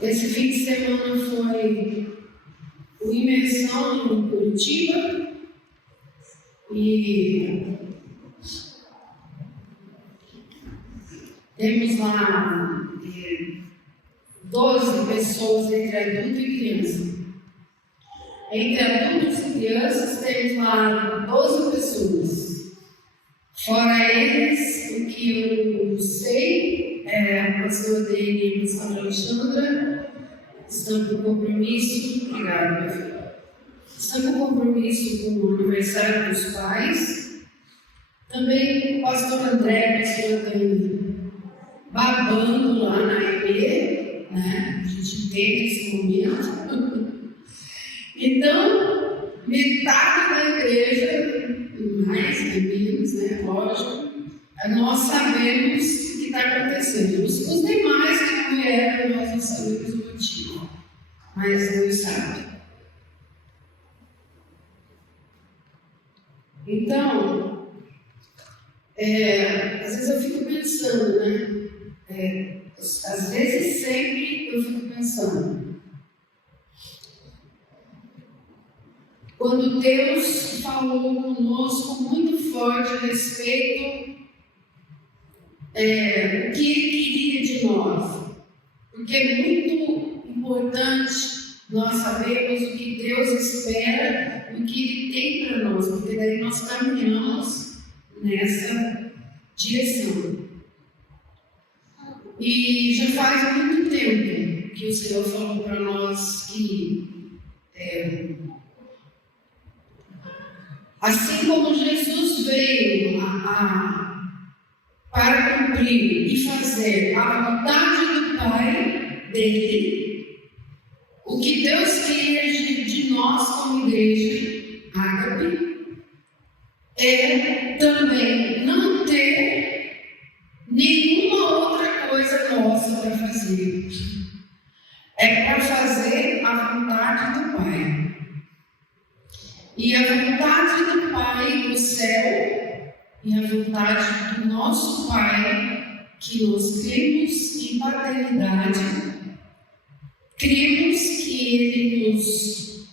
Esse fim de semana foi o Imersão em Curitiba e temos lá 12 pessoas entre adulto e criança. Entre adultos e crianças temos lá 12 pessoas. Fora eles, o que eu sei, a pastora Dene e a pastora Alexandra estão com compromisso. Obrigada, meu filho. Estão com compromisso com o aniversário dos pais. Também o pastor André e a pastora Dani babando lá na EP, né? A gente entende esse momento. Então, metade da igreja, mais ou menos, né? Lógico, nós sabemos o que está acontecendo. Os demais que não vieram, nós não sabemos o motivo, mas Deus sabe. Então, às vezes eu fico pensando, né? Às vezes sempre eu fico pensando. Quando Deus falou conosco muito forte a respeito do que Ele queria de nós, porque é muito importante nós sabermos o que Deus espera, o que Ele tem para nós, porque daí nós caminhamos nessa direção. E já faz muito tempo que o Senhor falou para nós que assim como Jesus veio para cumprir e fazer a vontade do Pai dele, o que Deus quer de nós como igreja, Ágape, é também não ter nenhuma outra coisa nossa para fazer. É para fazer a vontade do Pai. E a vontade do Pai do céu e a vontade do nosso Pai, que nós cremos em paternidade, cremos que Ele nos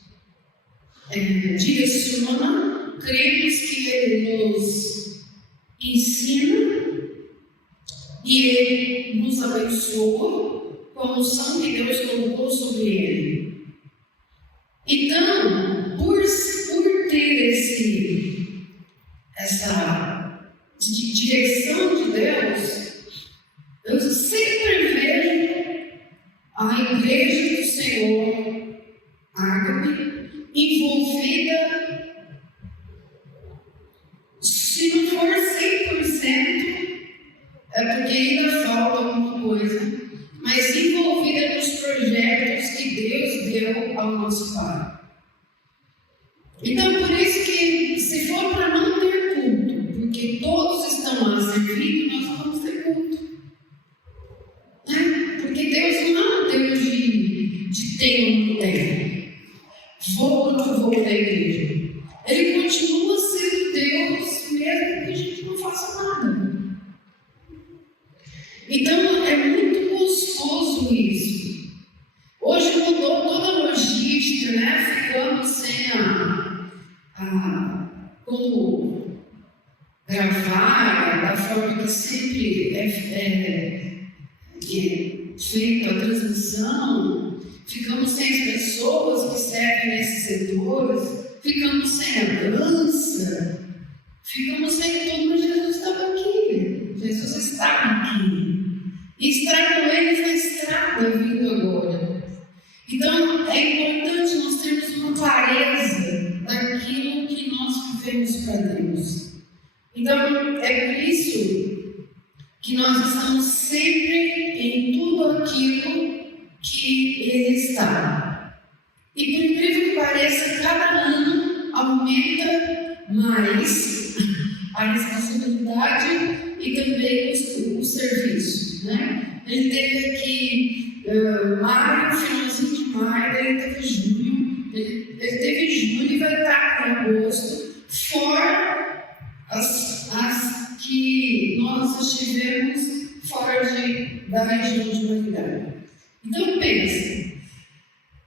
direciona, cremos que Ele nos ensina e Ele nos abençoa com a unção que Deus colocou sobre Ele. Então, por ter essa direção de Deus, eu sempre vejo a igreja do Senhor, Ágape, envolvida, se não for 100%, é porque ainda falta alguma coisa, mas envolvida nos projetos que Deus deu ao nosso Pai. Então, por isso que, se for para não ter culto, porque todos estão lá servindo, nós vamos ter culto. Porque Deus não é um Deus de tem ou não tem, vou ou não vou da igreja. Ele continua sendo Deus, mesmo que a gente não faça nada. Então, é muito gostoso isso. Hoje mudou toda a logística, né? Ficamos sem como gravar da forma que sempre é feita a transmissão, ficamos sem as pessoas que servem nesses setores, ficamos sem a dança, ficamos sem tudo, mas Jesus estava aqui, Jesus está aqui, e está com eles na estrada vindo agora. Então é importante nós termos uma clareza daquilo que nós vivemos para Deus. Então é por isso que nós estamos sempre em tudo aquilo que Ele está. E por incrível que pareça, cada ano aumenta mais a responsabilidade e também o serviço, né? Ele teve aqui maio, finalzinho de maio, daí ele teve junho, ele teve julho e vai estar em agosto, fora as que nós estivemos fora da região de Maringá. Então pensa,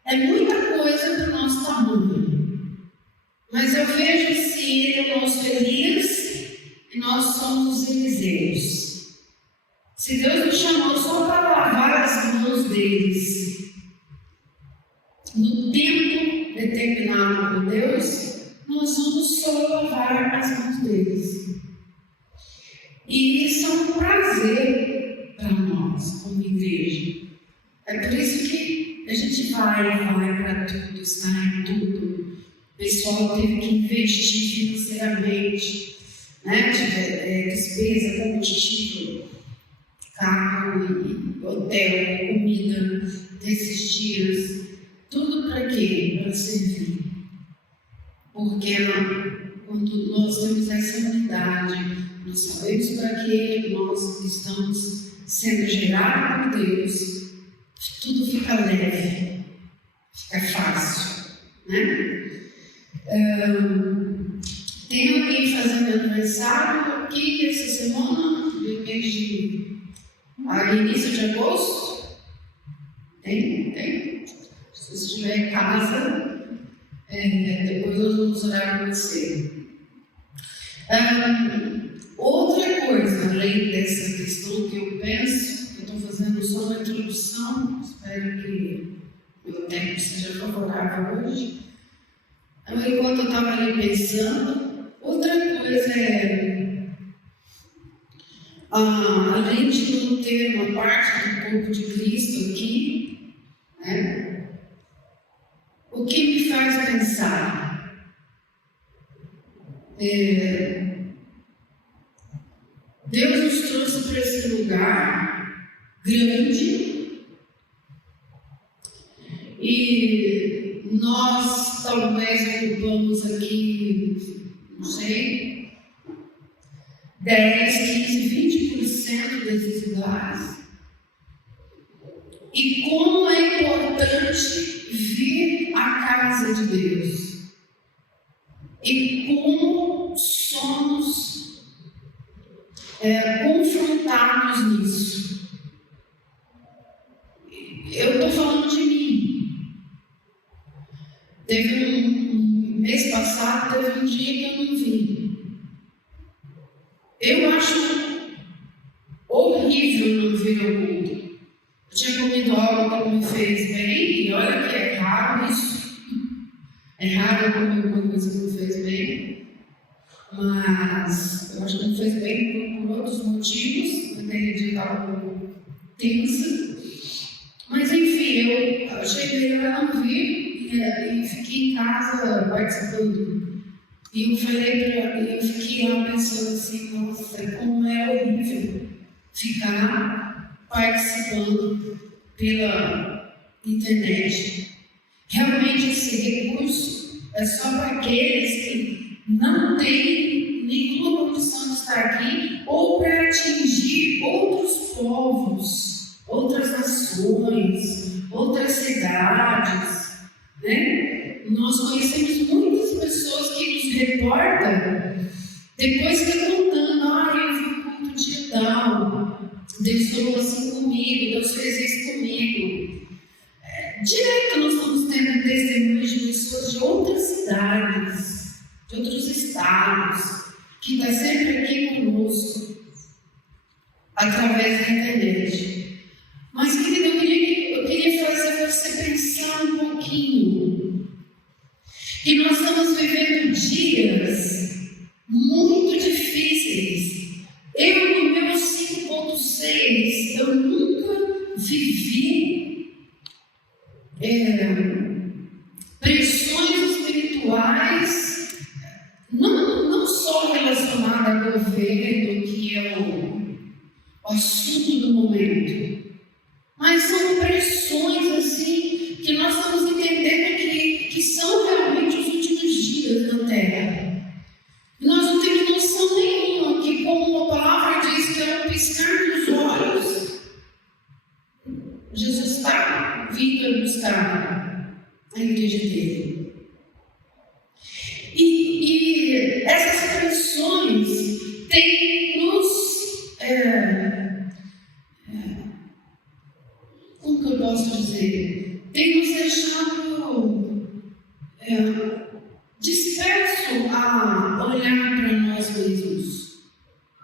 é muita coisa para o nosso tamanho, mas eu vejo assim, ele é o nosso Elias e nós somos os Eliseus. Se Deus nos chamou só para lavar as mãos deles, no tempo determinado por Deus, nós vamos só lavar as mãos deles. E isso é um prazer para nós, como igreja. É por isso que a gente vai para tudo, está em tudo. O pessoal teve que investir financeiramente, né? Despesa, combustível, carro, hotel, comida desses dias. Tudo para quê? Para servir. Porque quando nós temos essa unidade, nós sabemos para que nós estamos sendo gerados por Deus, tudo fica leve, fica fácil, né? Tem alguém fazendo aniversário aqui essa semana, no mês de início de agosto? Tem. Se você estiver em casa, depois nós vamos orar com você. Outra coisa, além dessa questão que eu penso, eu estou fazendo só uma introdução, espero que meu tempo seja favorável hoje. Enquanto eu estava ali pensando, outra coisa é, além de não ter uma parte do corpo de Cristo aqui, né, o que me faz pensar? Deus nos trouxe para esse lugar grande e nós talvez ocupamos aqui, não sei, 10, 15, 20% desses lugares. E como é importante vir à casa de Deus. E como somos confrontados nisso. Eu estou falando de mim. Teve um mês passado, teve um dia que eu não vim. Eu acho horrível não vir ao culto. Eu tinha comido algo que não me fez bem, e olha que é raro isso. É raro eu comer alguma coisa que me fez bem, mas eu acho que me fez bem por outros motivos. Naquele dia estava um pouco tensa. Mas enfim, eu achei melhor não vir e fiquei em casa participando. E eu fiquei lá pensando assim, nossa, como é horrível ficar participando pela internet. Realmente esse recurso é só para aqueles que não têm nenhuma condição de estar aqui ou para atingir outros povos, outras nações, outras cidades, né? Nós conhecemos muitas pessoas que nos reportam depois que contando, eu vi o culto de tal, Deus falou assim comigo, Deus fez isso comigo. Direto nós estamos tendo testemunhos de pessoas de outras cidades, de outros estados, que estão sempre aqui conosco, através da internet. Mas, querido, eu queria fazer você pensar um pouquinho que nós estamos vivendo dias muito difíceis. Eu, no meu 5.6, eu nunca vivi pressões espirituais, não só relacionadas ao governo, que é o assunto do momento, mas são pressões assim que nós estamos entendendo que são realmente os últimos dias na Terra. E nós não temos noção nenhuma que, como a palavra diz, que é o piscar dos olhos, Jesus está vindo buscar a igreja dele. E essas pressões têm nos que eu posso dizer, tem nos deixado disperso a olhar para nós mesmos.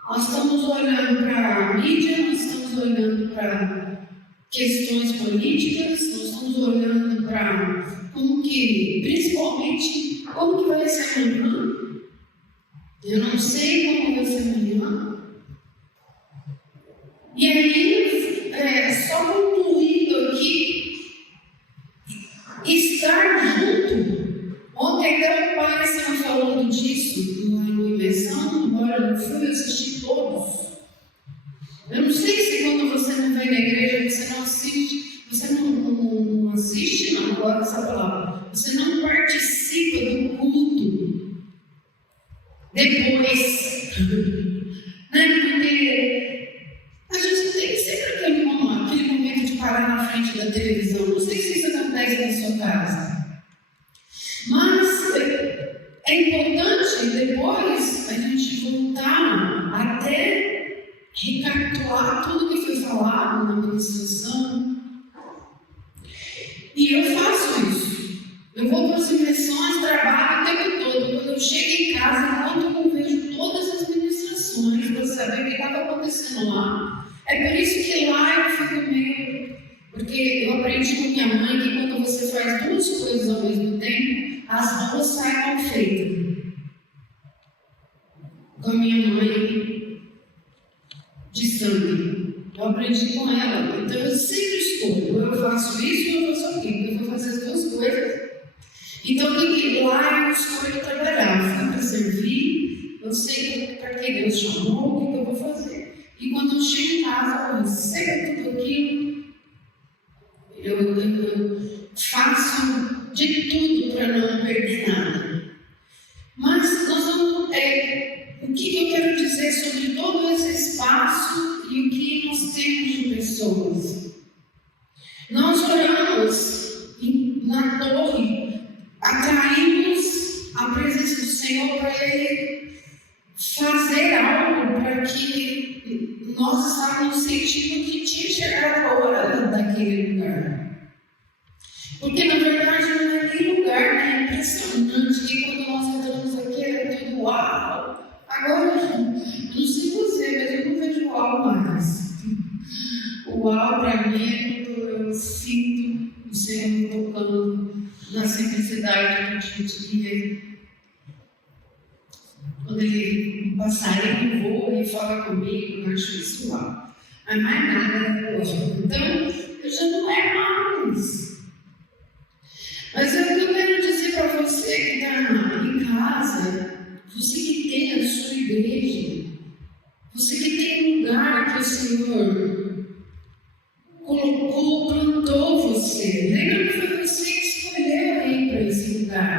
Nós estamos olhando para a mídia, nós estamos olhando para questões políticas, nós estamos olhando para como que, principalmente, como que vai ser amanhã. Eu não sei como vai ser amanhã. E aí, só concluindo aqui, estar junto. Ontem até o pai estava falando disso na imersão, embora não fui, eu assisti todos. Eu não sei se quando você não vem na igreja, você não assiste, não gosto dessa palavra, você não participa do culto depois. Né? Porque a gente tem sempre aquele momento de parar na frente da televisão. Não sei se isso acontece na sua casa. Mas é importante depois a gente voltar até recapitular tudo que foi falado na ministração. E eu faço isso. Eu vou para as imersões, trabalho o tempo todo. Quando eu chego em casa, enquanto eu não vejo todas as ministrações para saber o que estava acontecendo lá. É por isso que lá eu fico meio... Porque eu aprendi com minha mãe que quando você faz duas coisas ao mesmo tempo, as duas saem mal feitas. Com a minha mãe de sangue. Eu aprendi com ela. Então eu sempre escolho. Eu faço isso e eu faço aquilo. Eu vou fazer as duas coisas. Então lá eu escolho trabalhar. Fui para servir. Eu sei para que Deus chamou, o que eu vou fazer. E quando eu chego em casa, eu recebo tudo aquilo. Eu faço de tudo para não perder nada. Mas nós vamos, o que eu quero dizer sobre todo esse espaço e o que nós temos de pessoas? Nós oramos na torre, atraímos a presença do Senhor para Ele fazer algo para que nós estávamos sentindo que tinha chegado a hora daquele lugar. Porque na verdade não é nem lugar, né? É impressionante que quando nós entramos aqui era tudo uau. Agora, não sei você, mas eu não vejo uau mais. O uau para mim é quando eu sinto o Senhor me tocando na simplicidade do dia a dia. Quando um passarinho voa e fala comigo, eu acho isso uau. Mas mais nada, então já não é mais. Mas é o que eu quero dizer para você que está em casa, você que tem a sua igreja, você que tem um lugar que o Senhor colocou, plantou você. Lembra que foi você que escolheu ir para esse lugar?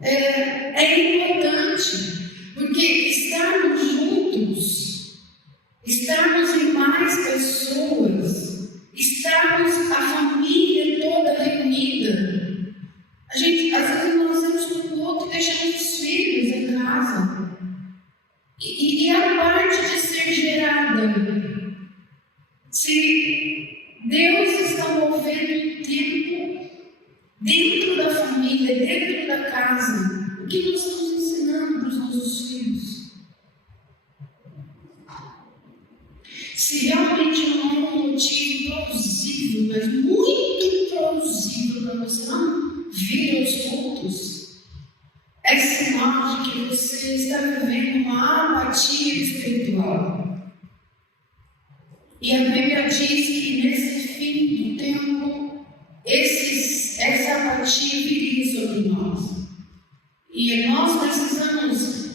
É importante, porque estarmos juntos, estarmos em mais pessoas, estarmos a família toda reunida. Às vezes nós temos um outro e deixamos os filhos em casa. E a parte de ser gerada. Se Deus está movendo um tempo dentro da família, dentro da casa, o que nós estamos ensinando para os nossos filhos? Se realmente não há um motivo plausível, mas muito plausível para você não vir aos cultos, é sinal de que você está vivendo uma apatia espiritual. E a Bíblia diz que nesse fim do tempo, essa apatia viria sobre nós. E nós precisamos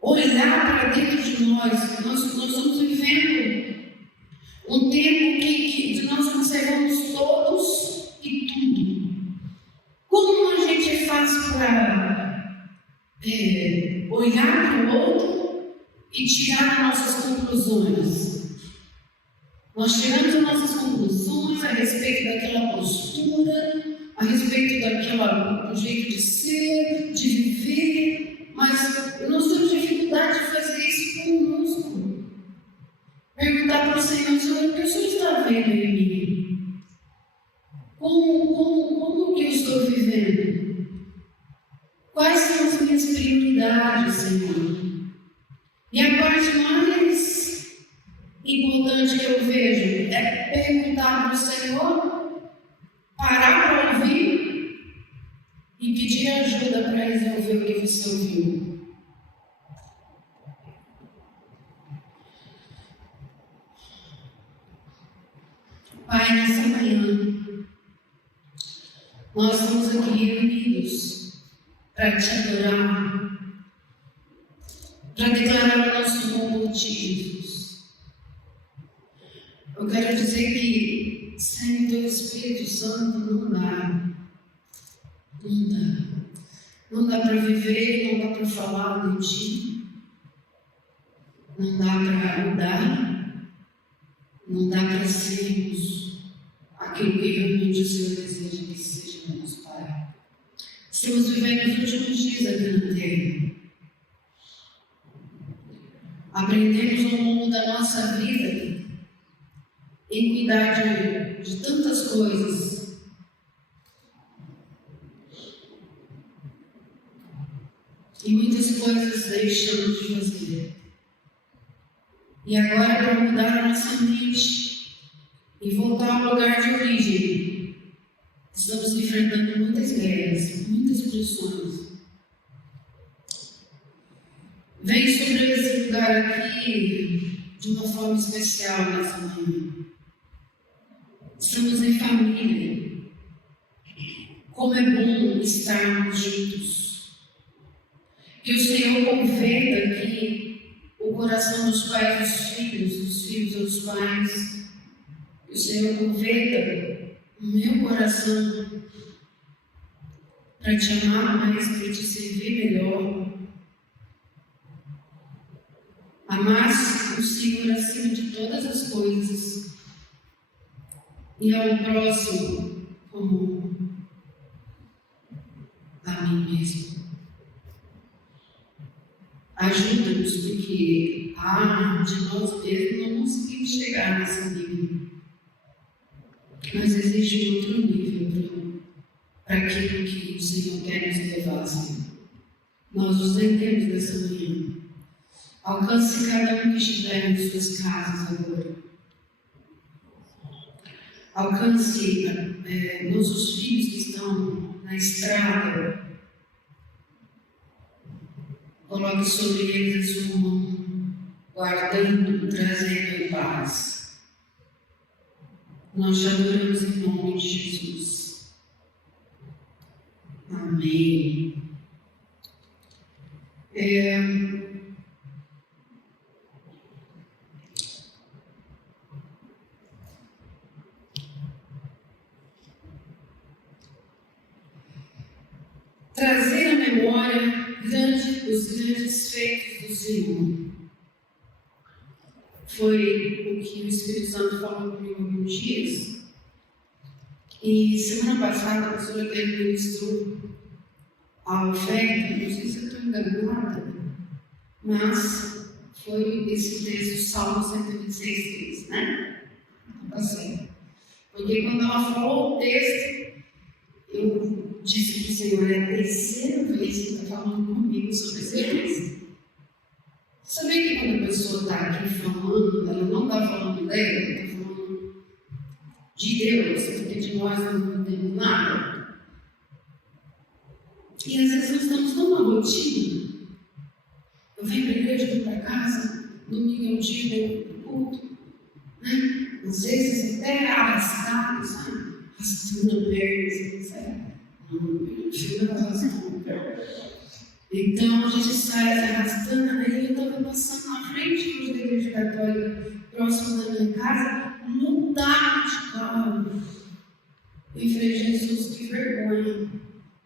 olhar para dentro de nós. Nós estamos vivendo um tempo que nós observamos todos e tudo. Como a gente faz para olhar para o outro e tirar nossas conclusões? Nós tiramos as nossas conclusões a respeito daquela postura, a respeito do jeito de ser, de viver, mas nós temos dificuldade de fazer isso conosco. Senhor, o que o Senhor está vendo em mim? Como que eu estou vivendo? Quais são as minhas prioridades, Senhor? E a parte mais importante que eu vejo é perguntar para o Senhor, parar para ouvir e pedir ajuda para resolver o que você ouviu. Pai, nessa manhã, nós estamos aqui reunidos para te adorar, para declarar o nosso nome de Jesus. Eu quero dizer que sem o teu Espírito Santo não dá. Não dá para viver, não dá para falar de ti, não dá para andar, não dá para sermos aquilo que realmente o Senhor deseja que sejamos, Pai. Estamos vivendo os últimos dias aqui na terra. Aprendemos ao longo da nossa vida em cuidar de tantas coisas. E muitas coisas deixamos de fazer. E agora, para mudar a nossa mente e voltar ao lugar de origem, estamos enfrentando muitas guerras, muitas pressões. Vem sobre esse lugar aqui de uma forma especial nessa manhã. Estamos em família. Como é bom estarmos juntos. Que o Senhor converta aqui o coração dos pais dos filhos aos pais. Que o Senhor converta o meu coração para te amar mais, para te servir melhor. Amar o Senhor acima de todas as coisas e ao próximo como a mim mesmo. Ajuda-nos, porque de nós mesmos não conseguimos chegar nesse nível. Mas existe um outro nível para aquilo que o Senhor quer nos levar, Senhor. Nós nos rendemos dessa manhã. Alcance cada um que estiver em suas casas agora. Alcance nossos filhos que estão na estrada. Coloque sobre eles a sua mão, guardando, trazendo em paz. Nós te adoramos em nome de Jesus. Amém. Trazer à memória os grandes feitos do Senhor. Foi o que o Espírito Santo falou comigo alguns dias. E semana passada a pastora Kelly ministrou a oferta, não sei se eu estou enganada, mas foi esse texto, Salmo 126, 3, né? Passei. Porque quando ela falou o texto, eu disse para o Senhor, é a terceira vez que está falando comigo sobre esse texto. Sabia que quando a pessoa está aqui falando, ela não está falando dela, ela está falando de Deus, porque de nós não entendemos nada. E às vezes nós estamos numa rotina. Eu venho para a igreja, vou para casa, domingo é um dia do culto, né? Às vezes até arrastado, sabe? Arrastando a perna, sabe? Então a gente sai arrastando, aí eu estava passando na frente da igreja católica, próximo da minha casa, lotado de carro. E falei, Jesus, que vergonha.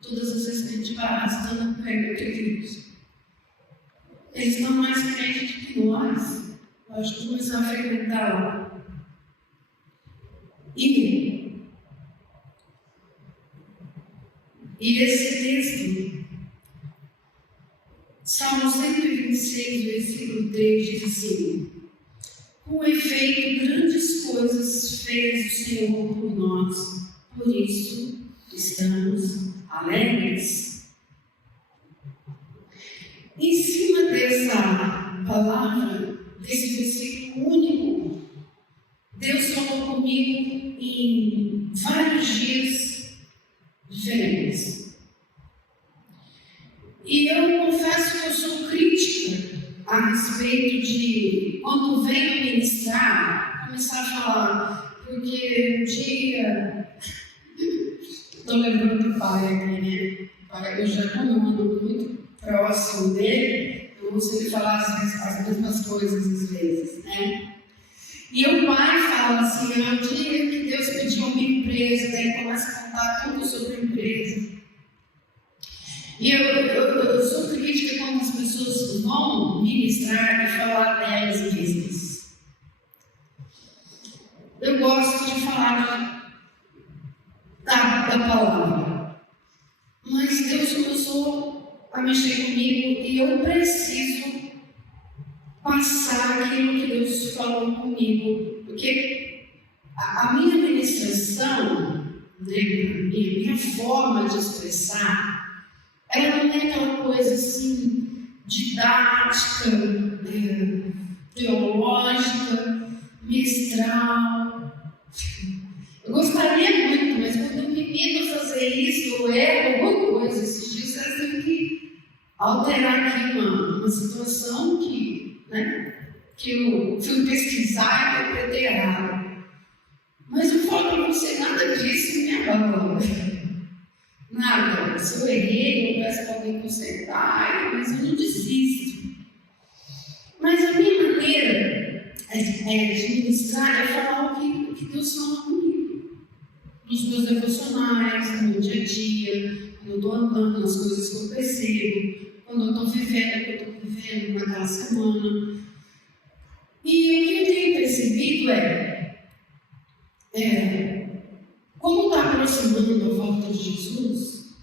Todas as vezes que a gente vai arrastando a perna da igreja. Eles estão mais crentes do que nós. Eu acho que começar a frequentar lá. E esse texto, Salmo 126, versículo 3, diz assim: Com efeito, grandes coisas fez o Senhor por nós. Por isso, estamos alegres. Em cima dessa palavra, desse versículo único, Deus falou comigo em vários dias diferentes. E eu confesso que eu sou crítica a respeito de, quando venho ministrar, começar a falar, porque um dia, estou lembrando do pai aqui, né? Eu já como eu ando muito próximo dele, eu ouço ele falar as mesmas coisas às vezes, né? E o pai fala assim, é o dia que Deus pediu uma empresa, daí começa a contar tudo sobre a empresa. E eu sou crítica quando as pessoas vão ministrar e falar delas mesmas. Eu gosto de falar da palavra. Mas Deus começou a mexer comigo e eu preciso passar aquilo que Deus falou comigo. Porque a minha ministração, né, minha forma de expressar, ela não é aquela coisa assim, didática, teológica, mestral. Eu gostaria muito, mas quando eu me medo a fazer isso, eu erro alguma coisa. Esses dias eu tenho que alterar aqui uma situação que eu fui pesquisar e interpretei errado. Mas eu falo para você, nada disso me abala. Nada. Se eu errei, eu peço para alguém consertar, mas eu não desisto. Mas a minha maneira de ministrar é falar o que Deus fala comigo. Nos meus devocionais, no meu dia a dia, quando eu estou andando, nas coisas que eu percebo, quando eu estou vivendo o que eu estou vivendo naquela semana. E o que eu tenho percebido como está aproximando a volta de Jesus,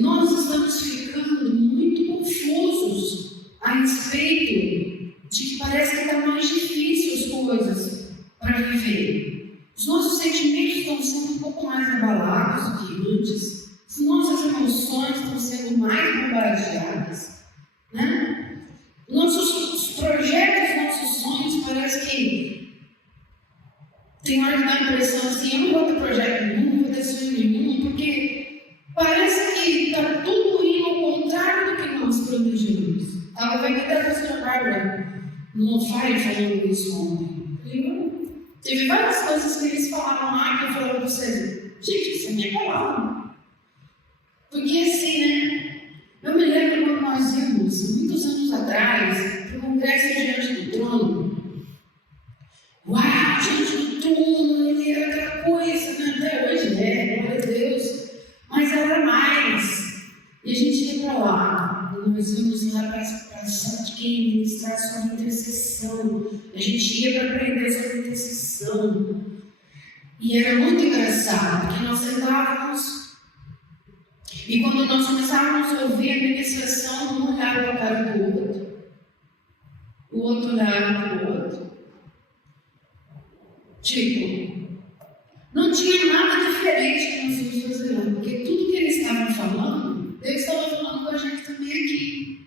nós estamos ficando muito confusos a respeito de que parece que está mais difícil as coisas para viver. Os nossos sentimentos estão sendo um pouco mais abalados do que antes, as nossas emoções estão sendo mais bombardeadas, né? Nossos projetos, nossos sonhos, parece que tem hora que dá a impressão assim, eu não vou ter projeto nenhum, não vou ter sonho nenhum, porque parece que está tudo indo ao contrário do que nós planejamos. Estava vendo até a pastora Bárbara no Fire falando isso ontem. Teve várias coisas que eles falaram lá que eu falei para vocês, gente, isso é minha palavra. Porque assim, né? Eu me lembro quando nós íamos, muitos anos atrás, para o Congresso Diante do Trono. Uau, Diante do Trono, ele era aquela coisa, né? Até hoje, né? Glória a Deus. Mas era mais. E a gente ia para lá. Nós íamos lá para sabe de quem ministrar sobre intercessão. A gente ia para aprender sobre intercessão. E era muito engraçado, porque nós sentávamos. E quando nós começávamos a ouvir a ministração, um olhava para a cara do outro, o outro olhava para o outro. Tipo, não tinha nada diferente que nós íamos fazer lá, porque tudo que eles estavam falando, Deus estava falando com a gente também aqui.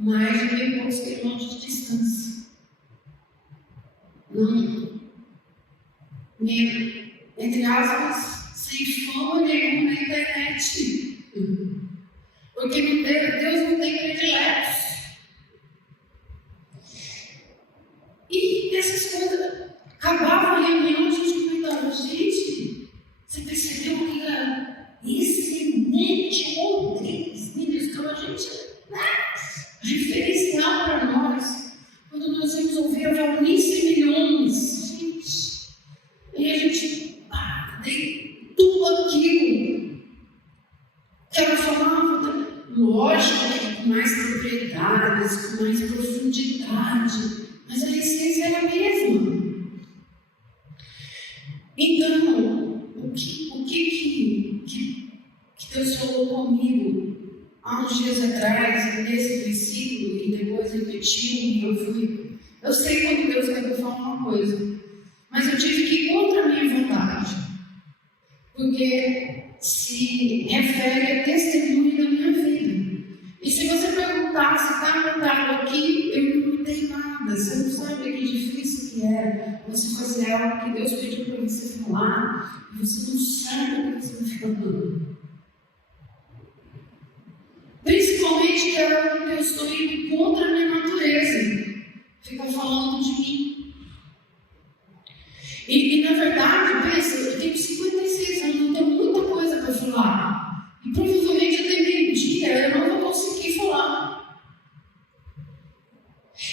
Mais de 1.000 e poucos quilômetros de distância. Não, entre aspas, sem fama nenhuma na internet. Porque Deus não tem prediletos. E essas coisas acabavam a reunião, a gente comentava, gente, você percebeu que esse Nete Rodrigues ministrou a gente, né? Referencial para nós. Quando nós íamos ouvir a Valnice Milhões, gente, e a gente dei tudo aquilo que ela falava, lógico, com mais propriedade, fui. Eu sei quando Deus quer que eu fale uma coisa, mas eu tive que ir contra a minha vontade, porque se refere a testemunho da minha vida. E se você perguntar se está anotado aqui, eu não mudei nada. Você não sabe que difícil que é você fazer algo que Deus pediu para você falar e você não sabe o que você está falando. Principalmente que eu estou indo contra a minha natureza. Fica falando de mim. E na verdade, pensa, eu tenho 56 anos, eu tenho muita coisa para falar. E provavelmente até meio-dia eu não vou conseguir falar.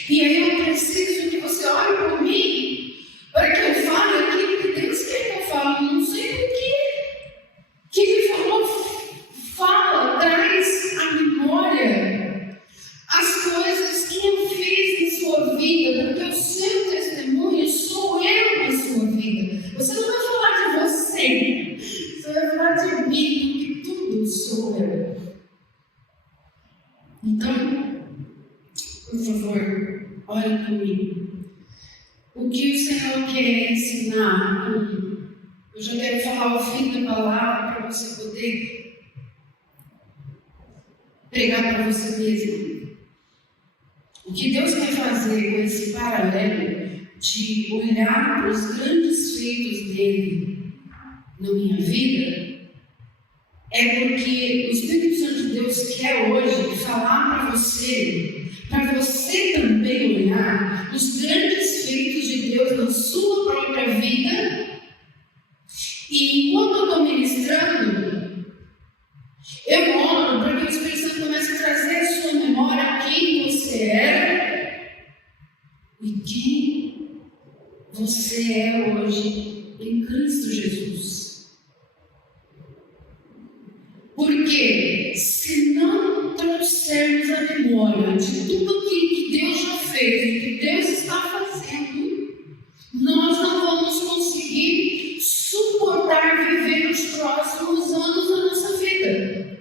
E aí eu preciso que você olhe por mim para que eu fale aquilo que Deus quer que eu fale. Não sei por quê. Que Ele falou, fala, traz à memória as coisas que eu fiz em sua vida, porque o seu testemunho sou eu na sua vida. Você não vai falar de você, você vai falar de mim, porque tudo sou eu. Então, por favor, olhe para mim. O que o Senhor quer ensinar? Eu já quero falar o fim da palavra para você poder pregar para você mesmo. O que Deus quer fazer com esse paralelo de olhar para os grandes feitos dele na minha vida é porque o Espírito Santo de Deus quer hoje falar para você também olhar os grandes feitos de Deus na sua própria vida. E enquanto eu estou ministrando, eu oro para que o Espírito Santo comece a trazer à sua memória quem você era e quem você é hoje em Cristo Jesus. Porque se não trouxermos a memória de tudo aquilo que Deus já fez, que Deus está fazendo, nós não vamos conseguir suportar viver os próximos anos da nossa vida.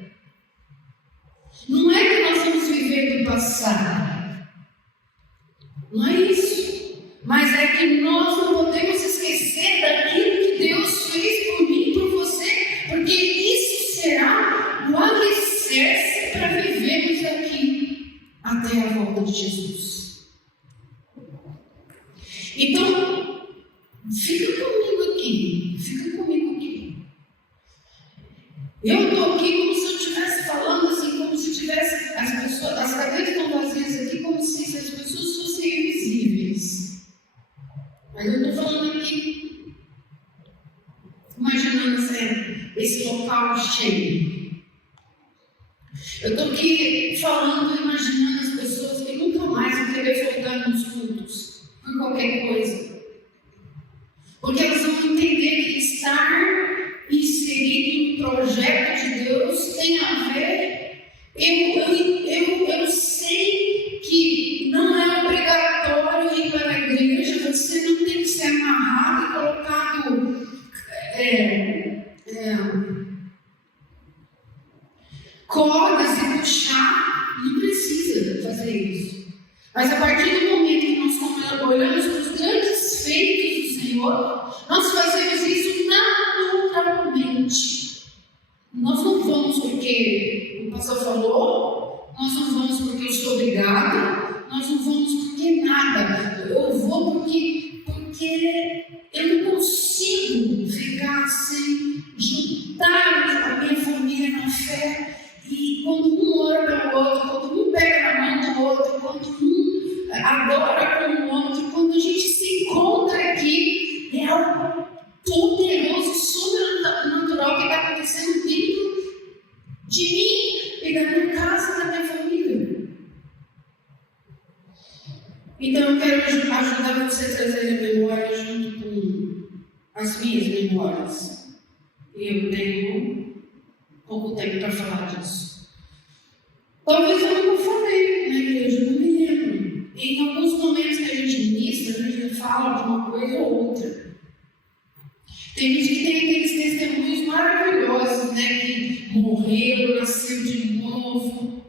Não é que nós vamos viver do passado, não é isso, mas é que nós não podemos esquecer daquilo que Deus fez por mim e por você, porque isso será o alicerce para vivermos aqui até a volta de Jesus. Então, fica comigo aqui. Eu estou aqui como se eu estivesse falando assim, como se tivesse as cadeiras estão vazias aqui, como se as pessoas fossem invisíveis. Mas eu estou falando aqui, imaginando assim, esse local cheio. Eu estou aqui falando, imaginando as pessoas que nunca mais vão querer voltar nos cultos, por qualquer coisa. Porque elas vão entender que estar inserido no projeto de Deus tem a ver. Eu sei que não é obrigatório ir para a igreja, você não tem que ser amarrado e colocado cordas e puxar, não precisa fazer isso. Mas a partir do momento que nós olhamos para os grandes feitos do Senhor, nós fazemos isso naturalmente. Nós não vamos porque o pastor falou, nós não vamos porque eu sou obrigado, nós não vamos porque nada. Eu vou porque eu não consigo ficar sem juntar a minha família na fé. E quando um ora para o outro, quando um pega na mão do outro, quando um adora com o outro, quando a gente se encontra aqui, é algo poderoso, sobrenatural que está acontecendo dentro de mim e da minha casa, da minha família. Então eu quero ajudar você a trazer a memória junto com as minhas memórias. E eu tenho pouco tempo para falar disso. Talvez eu não falei na igreja, eu não me lembro. Em alguns momentos que a gente ministra, a gente fala de uma coisa ou outra. Tem gente que tem aqueles testemunhos maravilhosos, né? Que morreu, nasceu de novo.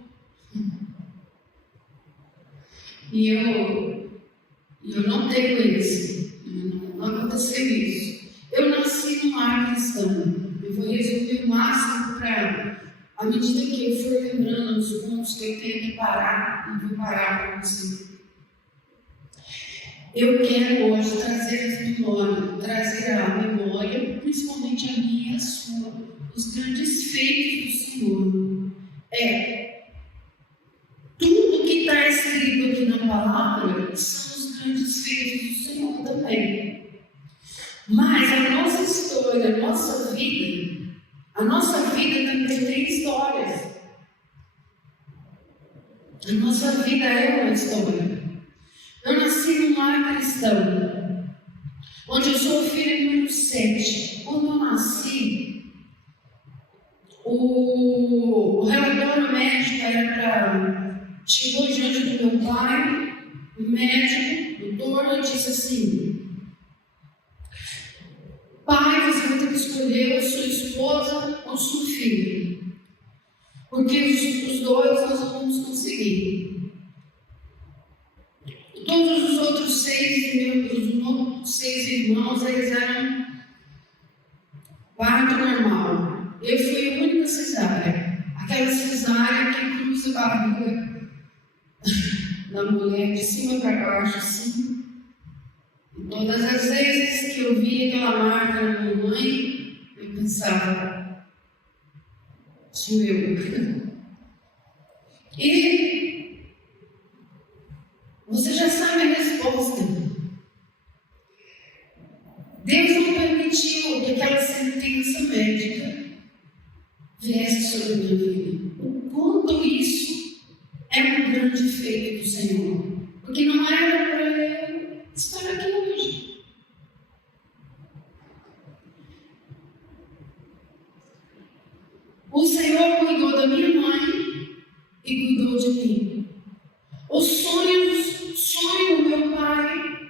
E eu E eu não tenho esse. Não aconteceu isso. Eu nasci num lar cristão. Eu vou resumir o máximo para, à medida que eu for lembrando os pontos que eu tenho que parar, e vou parar para você. Eu quero hoje trazer à memória, principalmente a minha e a sua, os grandes feitos do Senhor. Tudo que está escrito aqui na palavra são os grandes feitos do Senhor também. Mas a nossa história, a nossa vida também tem histórias. A nossa vida é uma história. Eu nasci num lar cristão, onde eu sou filha número 7. Quando eu nasci, o relatório médico chegou diante do meu pai, o médico, o doutor, disse assim: pai, você vai ter que escolher sua esposa ou sua filha, porque os dois nós não vamos conseguir. Todos os outros 6 irmãos, eles eram parto normal. Eu fui a única cesárea. Aquela cesárea que cruza a barriga da mulher de cima para baixo, assim. E todas as vezes que eu via aquela marca na minha mãe, eu pensava, sou eu. E você já sabe a resposta. Deus não permitiu que aquela sentença médica viesse sobre a minha vida. O quanto isso é um grande feito do Senhor. Porque não era para eu estar aqui hoje. O Senhor cuidou da minha mãe e cuidou de mim. O sonho do meu pai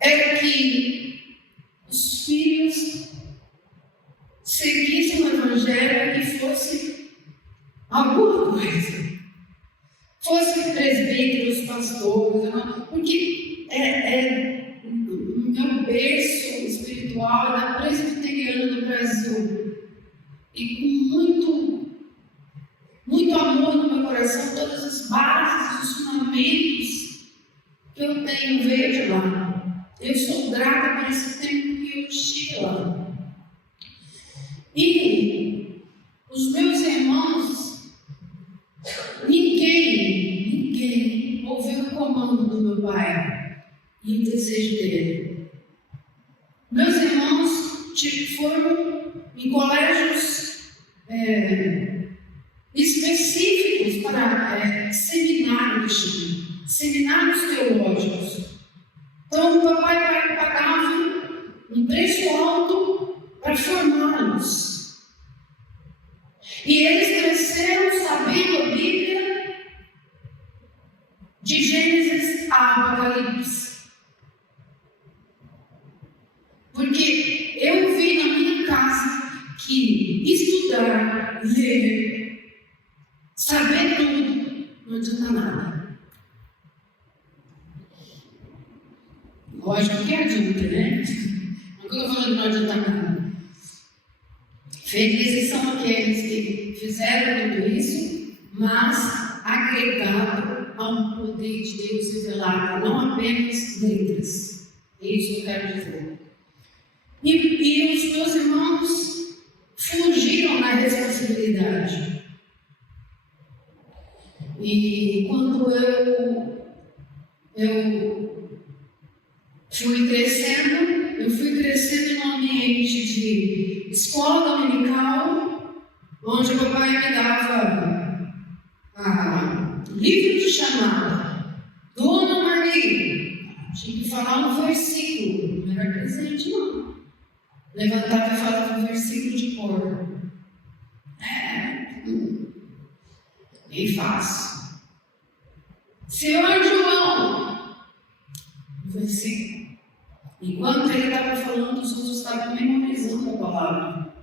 era que os filhos seguissem o Evangelho e fossem alguma coisa. Fossem presbíteros, pastores, porque o meu berço espiritual era presbiteriano do Brasil. E com muito amor no meu coração, todas as bases, os fundamentos que eu tenho veio de lá. Eu sou grata por esse tempo que eu estive lá. E os meus irmãos, ninguém ouviu o comando do meu pai e o desejo dele. Meus irmãos foram em colégios específicos para seminários teológicos. Então, o papai pagava um preço alto para formá-los. E eles cresceram sabendo a Bíblia de Gênesis a Apocalipse. Porque eu vi na minha casa que estudar, ler, saber tudo, não adianta nada. Lógico que adianta, né? Não estou falando que não adianta nada. Felizes são aqueles que fizeram tudo isso, mas agregado ao poder de Deus revelado, não apenas letras. É isso que eu quero dizer. E os meus irmãos fugiram da responsabilidade. E quando eu fui crescendo num ambiente de escola dominical, onde o papai me dava livro de chamada. Dona Maria, tinha que falar um versículo, não era presente não. Levantava e falava um versículo de cor. Bem fácil. Senhor João, um versículo. Enquanto ele estava falando, os outros estavam memorizando a palavra.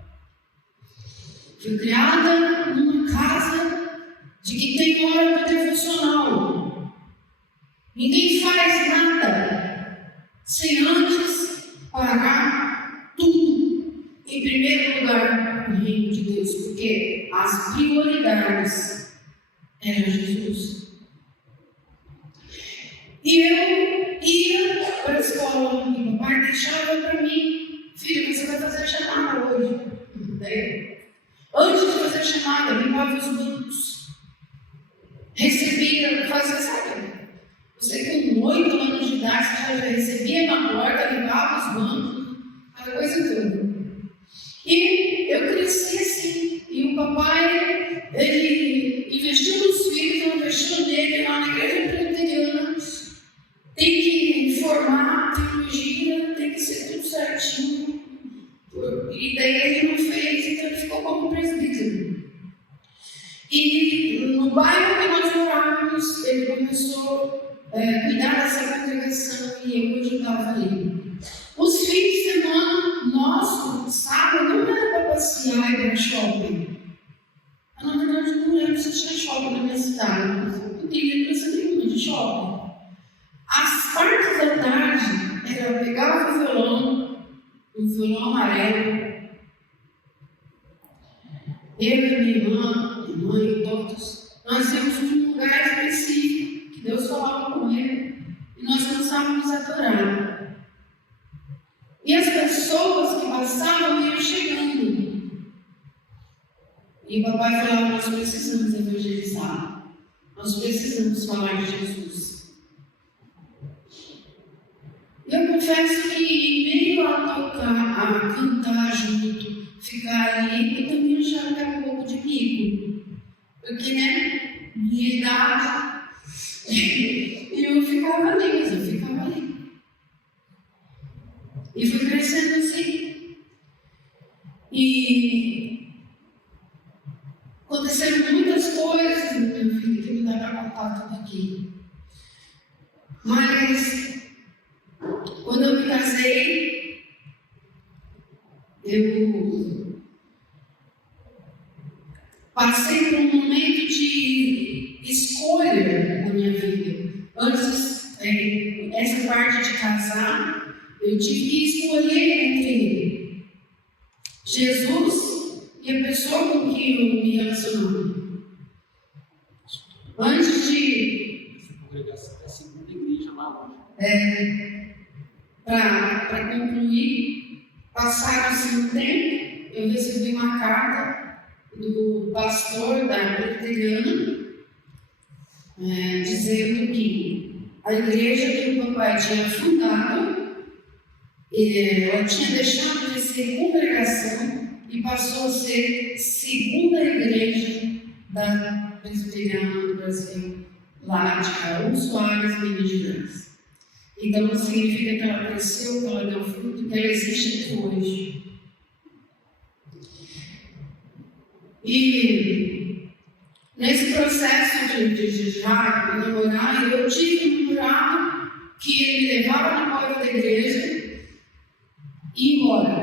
Fui criada numa casa de que tem hora de devocional. Ninguém faz nada sem antes parar tudo em primeiro lugar no reino de Deus, porque as prioridades eram Jesus. E eu ia para a escola e o papai deixava para mim: filho, você vai fazer a chamada hoje. Antes de fazer a chamada, limpava os bancos. Recebia, fazia, sabe? Você com 8 anos de idade, você já recebia na porta, limpava os bancos, aquela coisa toda. E eu cresci assim. E o papai, ele investiu nos filhos, investiu nele lá na igreja presbiteriana. Tem que formar teologia, tem que ser tudo certinho. E daí ele não fez, então ele ficou como presbítero. E no bairro que nós morávamos, ele começou a cuidar dessa congregação e eu ajudava ali. Os fins de semana, nosso sábado, não era para passear e para shopping. Na verdade, não lembro se tinha shopping na minha cidade, mas eu não tinha lembrança nenhuma de shopping. As partes da tarde era pegar o violão amarelo. Eu e minha irmã e todos, nós íamos para um lugar específico, que Deus falava com ele, e nós começávamos a adorar. E as pessoas que passavam iam chegando. E o papai falava: nós precisamos evangelizar, nós precisamos falar de Jesus. Eu confesso que em meio a tocar, a cantar junto, ficar ali, eu também achava que era um pouco de mico. Porque, né, minha idade, eu ficava ali, mas eu ficava ali. E fui crescendo assim. E aconteceram muitas coisas na minha vida que não dá para contar tudo aqui. Mas quando eu me casei, eu passei por um momento de escolha na minha vida. Antes, essa parte de casar, eu tive que escolher entre Jesus e a pessoa com quem eu me relacionava. Antes de... Essa congregação é a segunda igreja lá hoje. Para concluir, passaram-se um tempo, eu recebi uma carta do pastor da presbiteriana dizendo que a igreja que o papai tinha fundado, ela tinha deixado de ser congregação e passou a ser segunda igreja da presbiteriana do Brasil, lá de Caú Soares, Minas Gerais. Então, significa que ela cresceu, que ela deu fruto, que ela existe até hoje. E nesse processo de jejuar, de namorar, eu tive um namorado que ele me levava na porta da igreja e ia embora.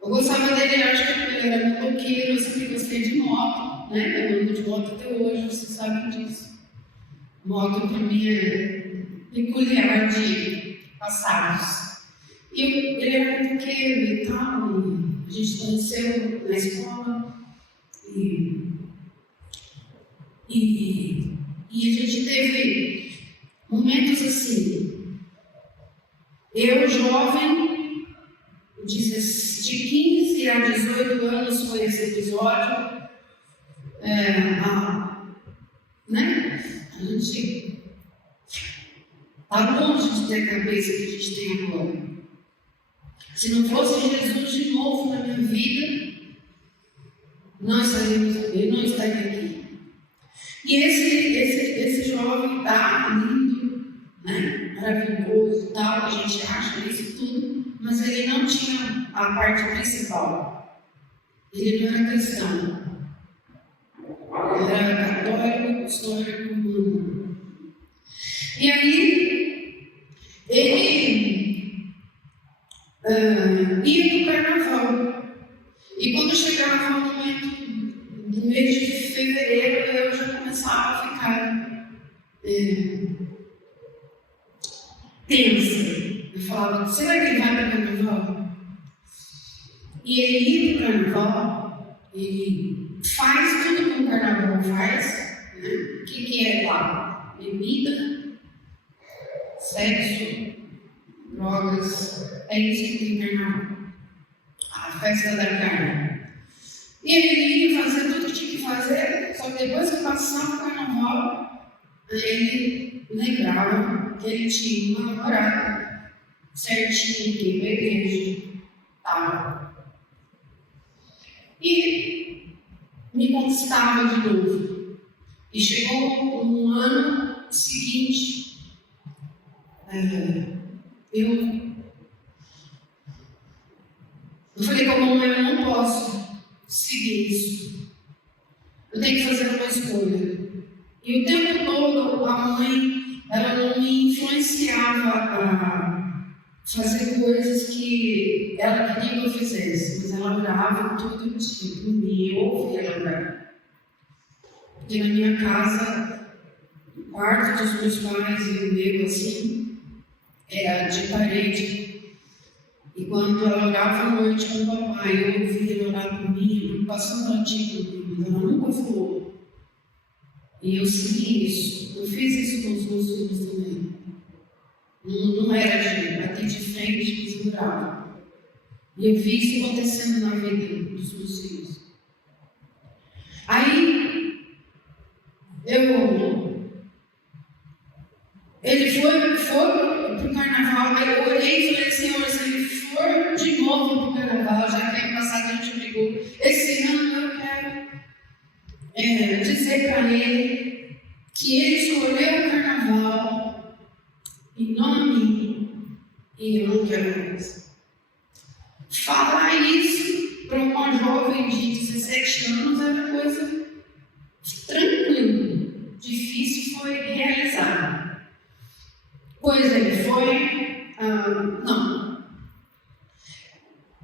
Eu gostava dele, acho que ele era motoqueiro, eu sempre gostei de moto, né? Eu ando de moto até hoje, vocês sabem disso. Moto para mim é peculiar de passados. E ele era motoqueiro e tal, e a gente conheceu na escola, e a gente teve momentos assim. Eu, jovem, de 15 a 18 anos foi esse episódio, né? A gente está longe de ter a cabeça que a gente tem agora. Se não fosse Jesus de novo na minha vida, eu não estaria aqui. E esse jovem está lindo, né? Maravilhoso, tal, a gente acha isso tudo, mas ele não tinha a parte principal. Ele não era cristão. Ele era católico, apostólico, humano. E aí, ele ia para o carnaval. E quando chegava o momento do mês de fevereiro, eu já começava a ficar tensa. Eu falava, será que ele vai para o carnaval? E ele ia para o carnaval, ele faz tudo que o carnaval faz, né? O que é lá? Bebida, sexo, drogas, é isso que tem carnaval. A festa da carne. E ele ia fazer tudo que tinha que fazer, só que depois que passava o carnaval, ele lembrava que ele tinha uma namorada certinho, que ia para a igreja, tal. E me conquistava de novo. E chegou no ano seguinte, eu falei com a mamãe, eu não posso seguir isso. Eu tenho que fazer uma escolha. E o tempo todo a mãe, ela não me influenciava a fazer coisas que ela queria que eu fizesse, mas ela orava todo dia por mim, eu ouvia ela orar. Porque na minha casa, o quarto dos meus pais e o meu, assim, era de parede. E quando ela orava à noite com o papai, eu ouvia ela orar por mim, passando um tantinho por mim, mas ela nunca falou. E eu segui isso. Eu fiz isso com os meus filhos também. Não era de bater de frente, mas eu orava. E eu vi isso acontecendo na vida dos meus filhos. Aí, ele foi para o carnaval, aí eu olhei e falei, Senhor, se ele for de novo para o carnaval, já que ano passado a gente brigou, esse ano eu quero dizer para ele que ele escolheu o carnaval e não a mim, e eu não quero mais. Falar isso para uma jovem de 17 anos era coisa tranquila, difícil foi realizar. Pois ele foi, não.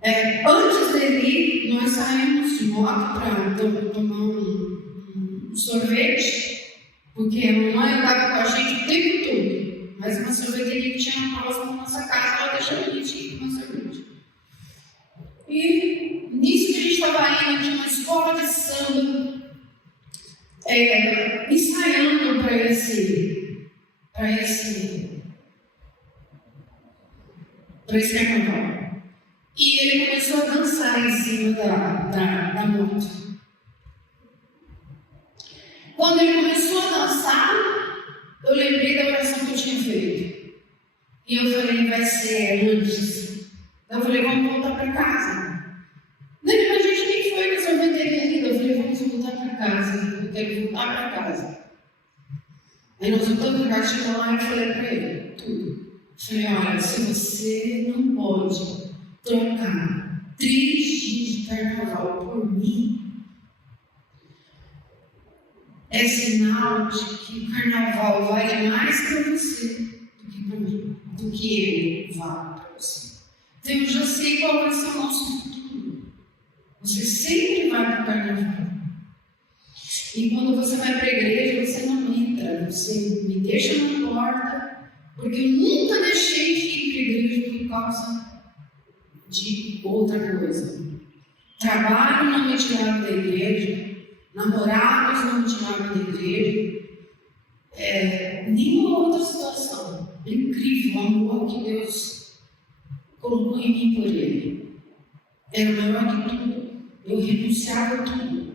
Antes dele ir, nós saímos de moto para tomar um sorvete, porque a mamãe estava com a gente o tempo todo, mas uma sorveteria que tinha próximo da nossa casa, ela deixou a gente ir tomar sorvete. E nisso que a gente estava indo, tinha uma escola de samba, ensaiando para esse carnaval. E ele começou a dançar em cima da moto. Quando ele começou a dançar, eu lembrei da oração que eu tinha feito. E eu falei, vai ser antes. Eu falei, vamos voltar para casa. Nem a gente nem foi na sorveteria ainda. Eu falei, vamos voltar para casa. Eu quero voltar para casa. Aí nós voltamos para casa, chegamos lá e falei para ele tudo. Falei, olha, se você não pode trocar 3 dias de carnaval por mim, é sinal de que o carnaval vale mais para você do que para mim, do que ele vale para você. Então eu já sei qual vai ser o nosso futuro. Você sempre vai para o carnaval. E quando você vai para a igreja, você não entra, você me deixa na porta, porque eu nunca deixei de ir para a igreja por causa de outra coisa. Trabalho não me tirava da igreja, namorados não me tiravam da igreja, nenhuma outra situação. É incrível o amor que Deus colocou em mim por ele. Era maior que tudo. Eu renunciava a tudo.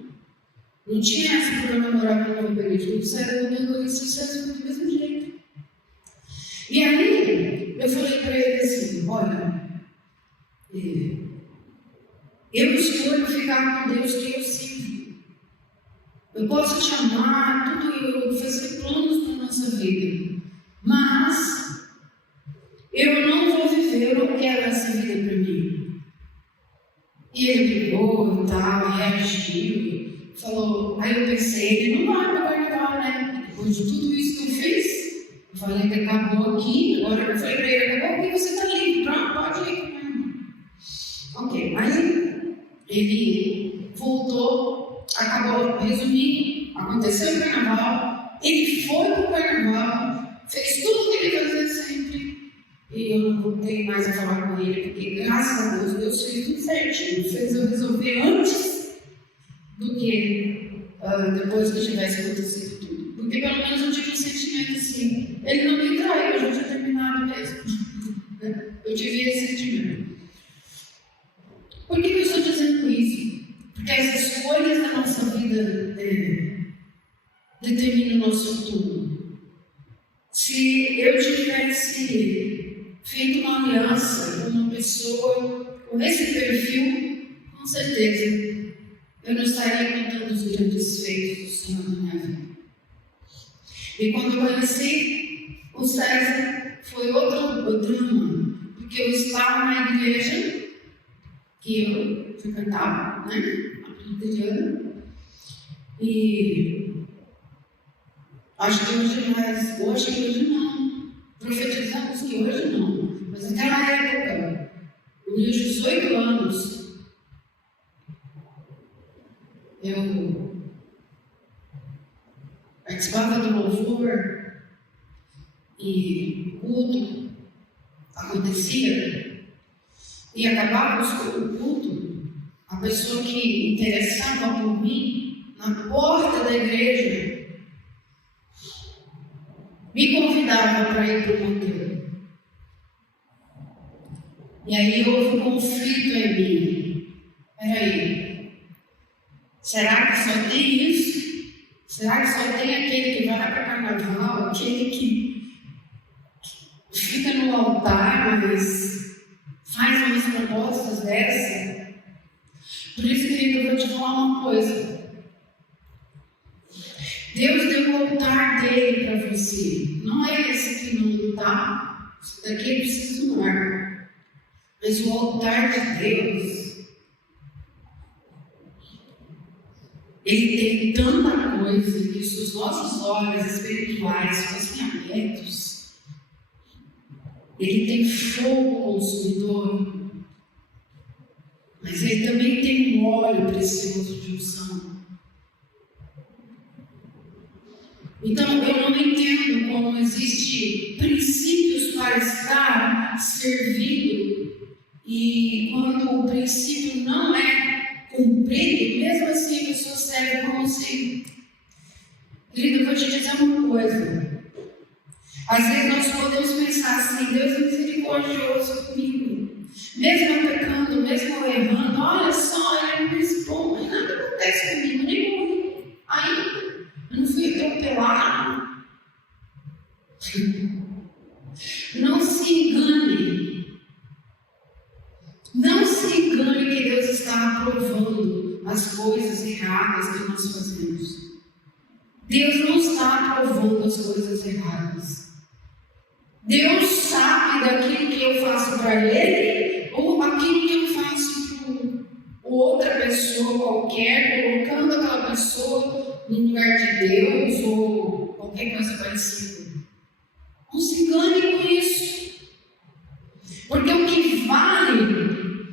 Não tinha essa para namorar com uma igreja. Isso era o meu sucesso do mesmo jeito. E aí, eu falei para ele assim, olha, eu escolho ficar com Deus que eu sirvo. Eu posso te amar, tudo, fazer planos para a nossa vida, mas eu não vou viver, eu não quero essa vida para mim. E ele brigou e tal, reagiu, falou, aí eu pensei, ele não vai para o carnaval, né? Depois de tudo isso que eu fiz, eu falei que acabou aqui, agora eu falei para ele, acabou porque você está livre, pronto, pode ir. Ok, aí ele voltou, acabou, resumindo, aconteceu o carnaval, ele foi para o carnaval, fez tudo o que ele fazia sempre, mais a falar com ele, porque graças a Deus fez tudo certinho, fez eu resolver antes do que depois que tivesse acontecido tudo. Porque pelo menos eu tive um sentimento assim, ele não me traiu, eu já tinha terminado mesmo. Eu tive esse sentimento. Por que eu estou dizendo isso? Porque as escolhas da nossa vida determinam o nosso futuro. Se eu tivesse feito uma aliança com uma pessoa com esse perfil, com certeza eu não estaria contando os grandes feitos do Senhor na minha vida. E quando eu conheci o César, foi outro drama, porque eu estava na igreja que eu frequentava, né? A presbiteriana, e acho que hoje não, profetizamos que hoje não, mas naquela época, nos meus 18 anos, eu participava do louvor e o culto acontecia e acabava o culto, a pessoa que interessava por mim na porta da igreja me convidava para ir para o motel. E aí houve um conflito em mim. Peraí, será que só tem isso? Será que só tem aquele que vai para carnaval, aquele que fica no altar, mas faz umas propostas dessa? Por isso, querido, eu vou te falar uma coisa. Deus deu o altar dele para você. Não é esse aqui não, tá? Isso daqui é preciso amar. Mas o altar de Deus, ele tem tanta coisa que se os nossos olhos espirituais fossem abertos, ele tem fogo consumidor, mas ele também tem um óleo precioso de unção. Então, eu não entendo como existem princípios para estar servido e quando o princípio não é cumprido, mesmo assim a pessoa serve como se... Querido, eu vou te dizer uma coisa. Às vezes nós podemos pensar assim, Deus é misericordioso comigo. Mesmo eu pecando, mesmo eu errando, olha só, ele é muito bom, mas nada acontece comigo, nem morri ainda. Eu não fui atropelado. Não se engane. Não se engane que Deus está aprovando as coisas erradas que nós fazemos. Deus não está aprovando as coisas erradas. Deus sabe daquilo que eu faço para Ele ou aquilo que eu faço para outra pessoa qualquer, colocando aquela pessoa no lugar de Deus ou qualquer coisa parecida. Não se engane com isso. Porque o que vale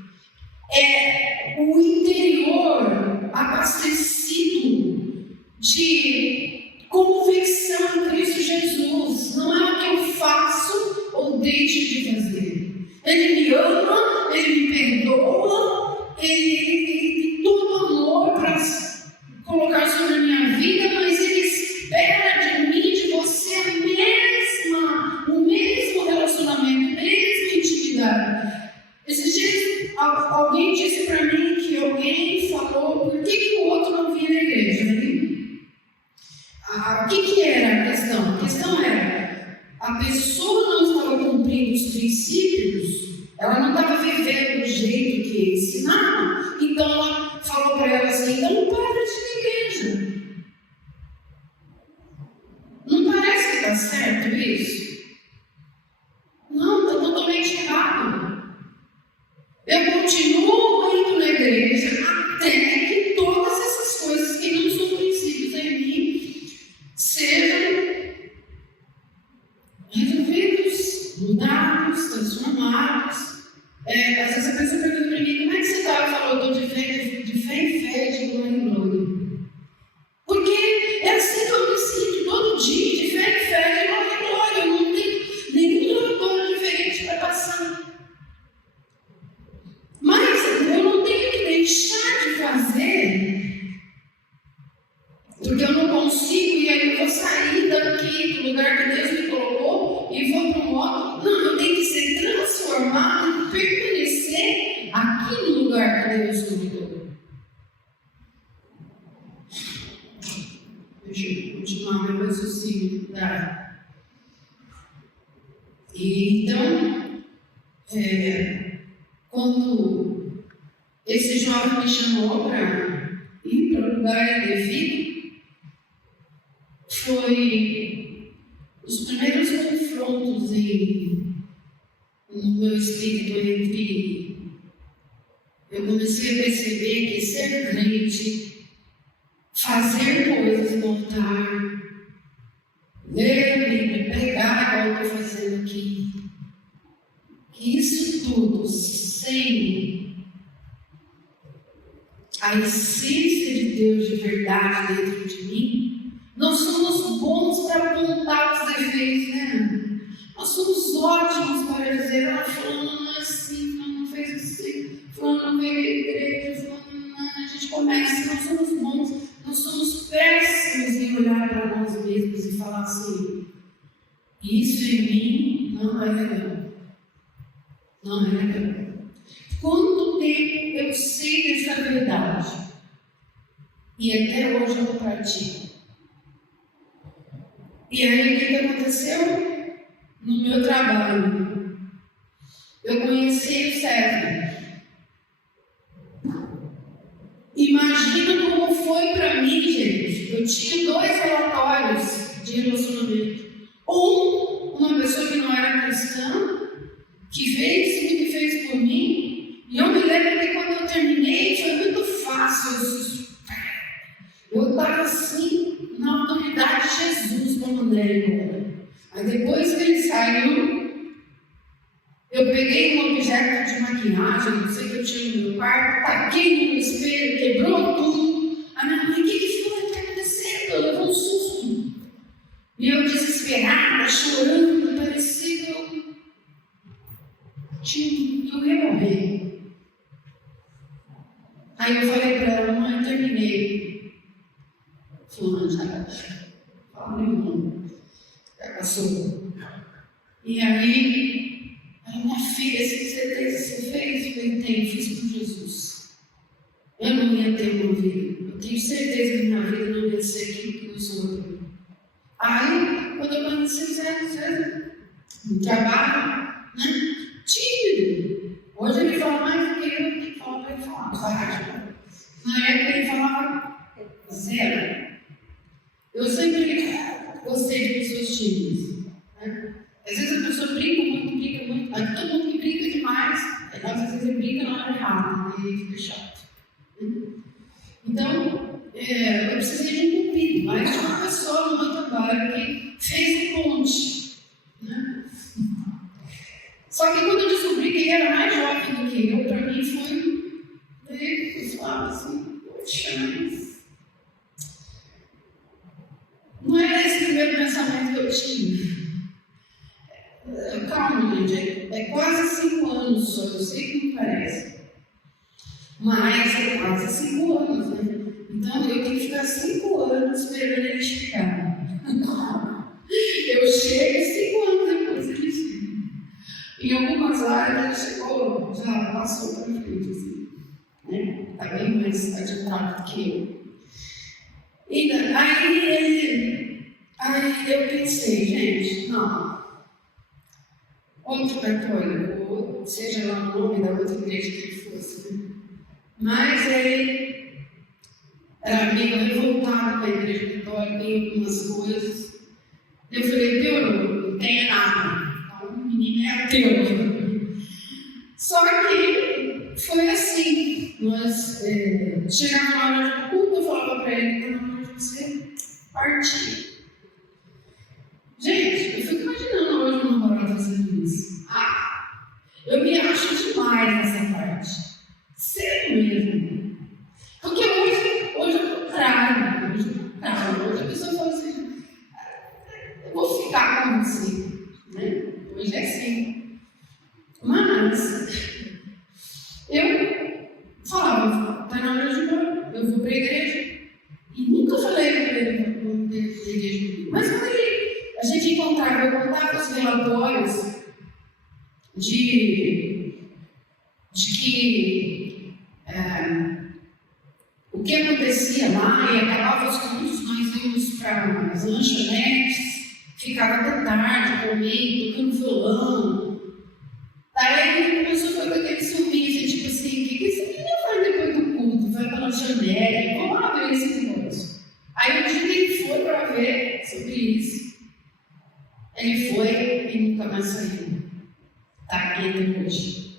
é o interior abastecido de convicção em Cristo Jesus. Não é o que eu faço ou deixo de fazer. Ele me ama, Ele me perdoa, Ele tem todo amor para colocar sobre a minha vida, mas Ele espera de mim, de você o mesmo relacionamento, a mesma intimidade. Esses dias alguém disse para mim que alguém falou por que o outro não vinha na igreja, né? O que era a questão? A questão era, a pessoa não estava cumprindo os princípios, ela não estava vivendo do jeito que ensinava, então ela falou para ela assim, então não para de ir na igreja. Não parece que está certo isso? Não, está totalmente errado. Eu continuo indo na igreja até que todas essas coisas que não são princípios em mim sejam resolvidos, mudados, transformados. Às vezes a pessoa pergunta para mim, como é que você está? Falou de fé em fé, de glória em glória. Porque é assim que eu me sinto todo dia, de fé em fé, de glória em glória. Eu não tenho nenhum doutor diferente para passar. E então, quando esse jovem me chamou para ir para o lugar devido, foi os primeiros confrontos no meu espírito entre. Eu comecei a perceber que ser crente, fazer coisas no altar, ler a Bíblia, pregar igual eu estou fazendo aqui, que isso tudo sem a essência de Deus de verdade dentro de mim, nós somos bons para apontar os defeitos, né? Nós somos ótimos para dizer, fulano não é assim, fulano não fez assim, fulano não veio à igreja, fulano não, a gente começa, nós somos bons, nós somos péssimos em olhar para nós mesmos e falar assim, isso em mim não é legal. Não é legal. Quanto tempo eu sei dessa verdade e até hoje eu pratico? E aí o que aconteceu? No meu trabalho, eu conheci o César. Imagina como foi para mim, gente. Eu tinha 2 relatórios de relacionamento. Uma pessoa que não era cristã, que fez o que fez por mim. E eu me lembro que quando eu terminei, foi muito fácil. Eu estava assim, na autoridade de Jesus, como mandei embora. Aí depois que ele saiu, eu peguei um objeto de maquiagem, não sei o que eu tinha no meu quarto, taquei no espelho, quebrou tudo. A minha mãe, o que foi que está acontecendo? Eu levei um susto. E eu desesperada, chorando, parecia que eu ia morrer. Aí eu falei para ela, mãe, terminei. Fulano já fala, meu irmão, já passou. E aí, minha filha, se você fez, eu falei, fiz por Jesus. Eu não ia ter uma vida. Eu tenho certeza que minha vida não ia ser aquilo que eu sou. Aí, quando eu conheci o César, no trabalho, né? Tímido. Hoje ele fala mais do que eu tenho que falar para ele falar. Na época ele falava zero. Eu sempre gostei de pessoas tímidas. Né? Às vezes a pessoa brinca muito. Aí todo mundo que brinca demais, às vezes ele brinca na hora errada, e fica chato. Então, eu precisei de um cupido, mas de uma pessoa no meu trabalho que fez um monte. Né? Só que quando eu descobri que ele era mais jovem do que eu, para mim foi. Eu falava assim, poxa, mas. Não era esse o primeiro pensamento que eu tinha. Calma, gente, é quase 5 anos só, eu sei que não parece. Mas é quase 5 anos, né? Então eu tenho que ficar 5 anos esperando ele chegar. Eu chego 5 anos depois que ele chega. Em algumas áreas ele chegou, já passou para frente, assim. Né? Está bem mais adiantado que eu. E aí eu pensei, gente, não. Outro católico, ou seja lá o nome da outra igreja que ele fosse. Né? Mas ele era meio revoltado com a igreja católica em algumas coisas. Eu falei, piorou, não tem nada. Então, o menino é ateu. Só que foi assim. Nós chegávamos na hora de culto, eu falava para ele, está na hora de você partir. Gente, eu fico imaginando hoje uma namorada fazendo isso. Eu me acho demais nessa parte. Sério mesmo. Porque hoje eu tô cravo. Hoje a pessoa fala assim, eu vou ficar com você. Né? Hoje é assim. Mas eu falava, tá na hora de ir embora, eu vou para a igreja. E nunca falei para ele da igreja. Mas quando a gente encontrava, eu contava os relatórios de que o que acontecia lá, e acabava os cultos, nós íamos para as lanchonetes, ficava até tarde, comendo, tocando violão. Daí ele começou a fazer aquele sorriso, tipo assim, o que esse menino faz depois do culto? Vai para a lanchonete, vamos lá ver esse negócio. Aí um dia ele foi para ver sobre isso. Ele foi e nunca mais saiu. Está aqui até hoje.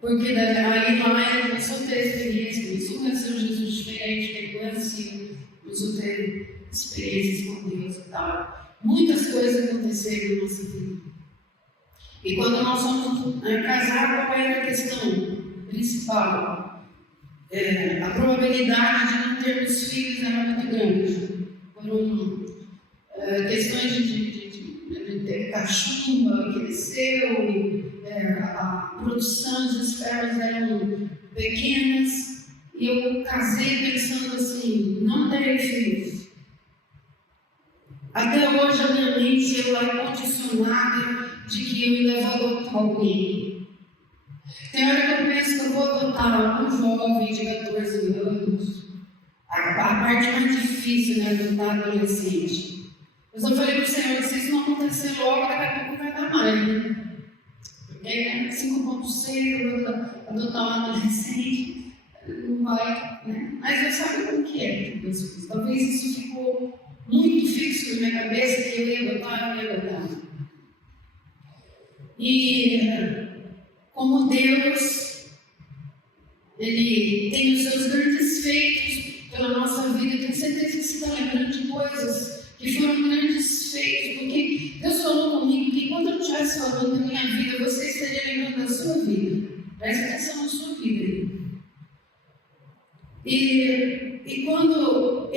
Porque daí lá ele começou a ter experiência, começou a conhecer um Jesus diferente, que ele conhecia, começou a ter experiências com Deus e tal. Muitas coisas aconteceram na nossa vida. E quando nós somos casados, qual era a questão principal? A probabilidade de não termos filhos era muito grande. Foram questões de ter cachumba, cresceu, e a produção dos espermas eram pequenas, e eu casei pensando assim, não terei filhos. Até hoje a minha mente é condicionada de que eu ainda vou adotar alguém. Tem hora que eu penso que eu vou adotar um jovem de 14 anos. A parte mais difícil é adotar adolescente. Mas eu falei para o Senhor, se isso não acontecer logo, daqui a pouco vai dar mais, né? Porque 5.6, eu vou adotar um adolescente, não vai, né? Mas eu sabia como que é, Deus fez. Talvez isso ficou muito fixo na minha cabeça, que eu ia adotar. E como Deus, Ele tem os seus grandes feitos pela nossa vida, eu tenho certeza que você está lembrando de coisas que foram grandes feitos, porque Deus falou comigo que quando eu estivesse falando da minha vida, você estaria lembrando da sua vida. Presta atenção na sua vida. E quando eu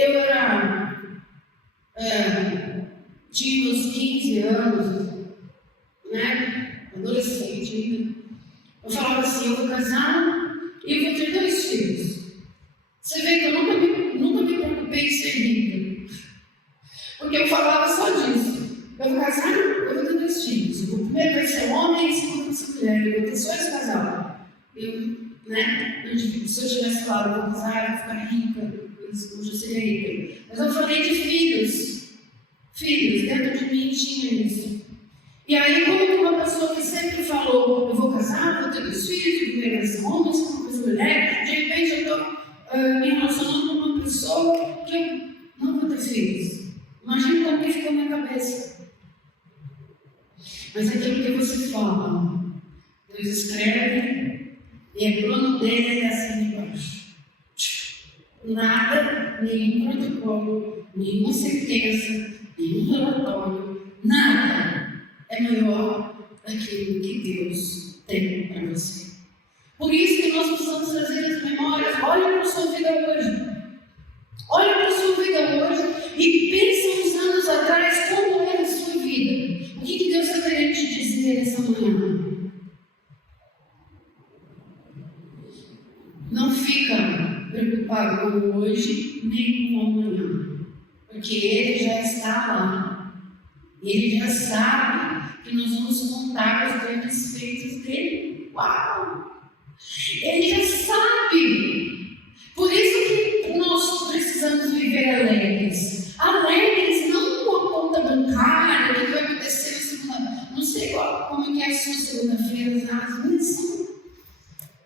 tinha uns 15 anos, né, adolescente ainda, eu falava assim, eu vou casar e eu vou ter 2 filhos. Você vê que eu nunca me preocupei em ser rica, porque eu falava só disso. Eu vou casar, eu vou ter 2 filhos. O primeiro vai ser homem e o segundo vai ser mulher. Eu vou ter só esse casal. Se eu tivesse falado, eu vou casar, eu vou ficar rica, eu já seria rica. Mas eu falei de filhos. Filhos, dentro de mim tinha isso. E aí, como uma pessoa que sempre falou, eu vou casar, vou ter 2 filhos, o primeiro vai ser homem, o segundo vai ser mulher, de repente eu estou me relacionando com uma pessoa que eu não vou ter filhos. Imagina como que ficou na minha cabeça. Mas aquilo que você fala, Deus escreve, e é plano dele é assim embaixo. Nada, nenhum protocolo, nenhuma sentença, nenhum relatório, nada é maior daquilo que Deus tem para você. Por isso que nós precisamos trazer as memórias. Olha para a sua vida hoje. Olha para a sua vida hoje e pensa uns anos atrás como era a sua vida. O que Deus está querendo te dizer nessa manhã? Não fica preocupado com hoje nem com amanhã, porque Ele já está lá. E Ele já sabe que nós vamos contar os grandes feitos dele. Uau! Ele já sabe. Por isso que nós precisamos viver alegres. Alegres não com a conta bancária, o que vai acontecer na segunda. Não sei como é a sua segunda-feira, às vezes são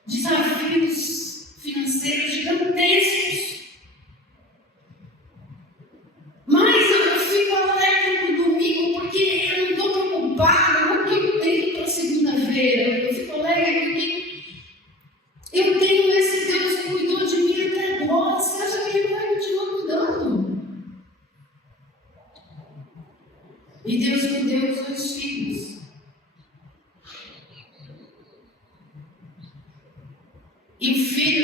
desafios financeiros gigantescos. Mas eu fico alegre no domingo porque eu não estou preocupada com o que eu tenho para segunda-feira. Eu fico alegre porque eu tenho esse Deus que cuidou de mim até agora. Você acha que Ele vai continuar cuidando? E Deus me deu os 2 filhos. E o filho